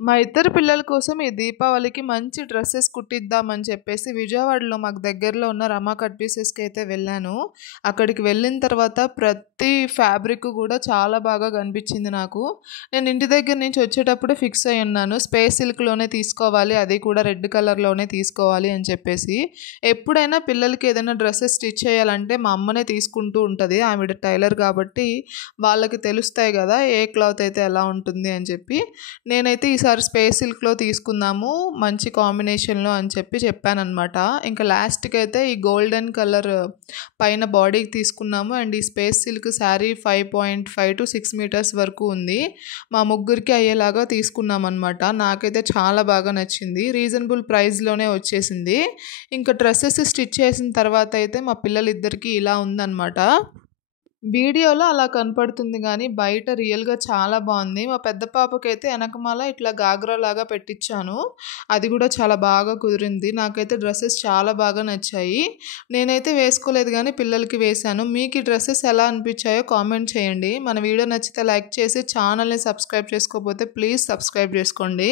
మా ఇద్దరు పిల్లల కోసం ఈ దీపావళికి మంచి డ్రెసెస్ కుట్టిద్దామని చెప్పేసి విజయవాడలో మాకు దగ్గరలో ఉన్న రమా కట్ పీసెస్‌కి అయితే వెళ్ళాను. అక్కడికి వెళ్ళిన తర్వాత ప్రతి ఫ్యాబ్రిక్ కూడా చాలా బాగా కనిపించింది నాకు. నేను ఇంటి దగ్గర నుంచి వచ్చేటప్పుడే ఫిక్స్ అయ్యి ఉన్నాను. స్పేస్ సిల్క్‌లోనే తీసుకోవాలి, అది కూడా రెడ్ కలర్‌లోనే తీసుకోవాలి అని చెప్పేసి. ఎప్పుడైనా పిల్లలకి ఏదైనా డ్రెసెస్ స్టిచ్ చేయాలంటే మా అమ్మనే తీసుకుంటూ ఉంటది. ఆవిడ టైలర్ కాబట్టి వాళ్ళకి తెలుస్తాయి కదా! ఏ క్లాత్ అయితే ఎలా ఉంటుంది అని చెప్పి. నేనైతే ఈసారి స్పేస్ సిల్క్‌లో తీసుకుందాము మంచి కాంబినేషన్‌లో అని చెప్పాననమాట. ఇంకా లాస్ట్‌కి అయితే ఈ గోల్డెన్ కలర్ పైన బాడీకి తీసుకున్నాము. అండ్ ఈ స్పేస్ సిల్క్ శారీ 5.5-6 మీటర్స్ వరకు ఉంది. మా ముగ్గురికి అయ్యేలాగా తీసుకున్నామన్నమాట. నాకైతే చాలా బాగా నచ్చింది. రీజనబుల్ ప్రైస్‌లోనే వచ్చేసింది. ఇంకా డ్రెసెస్ స్టిచ్ చేసిన తర్వాత అయితే మా పిల్లలిద్దరికీ ఇలా ఉందన్నమాట. వీడియోలో అలా కనపడుతుంది గానీ, బయట రియల్‌గా చాలా బావుంది. మా పెద్ద పాపకైతే ఎనకమాల ఇట్లా గాగ్రాలాగా పెట్టిచ్చాను. అది గూడా చాలా బాగా కుదిరింది. నాకైతే డ్రెసెస్ చాలా బాగా నచ్చాయి. నేనైతే వేసుకోలేదు గానీ, పిల్లలకి వేశాను. మీకు ఈ డ్రెసెస్ ఎలా అనిపిచ్చాయో కామెంట్ చేయండి. మన వీడియో నచ్చితే లైక్ చేసి, ఛానల్‌ని సబ్స్క్రైబ్ చేసుకోకపోతే ప్లీజ్ సబ్స్క్రైబ్ చేసుకోండి.